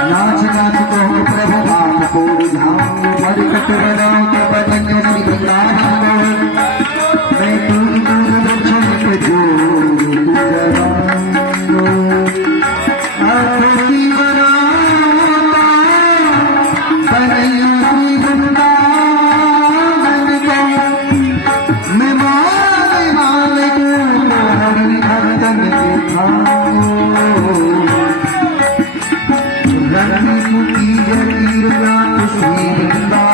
नाच कहो प्रभु आप को धाम मर कट बनाओ के बदन Shri Rahmat Mukhijar Irfan Usman.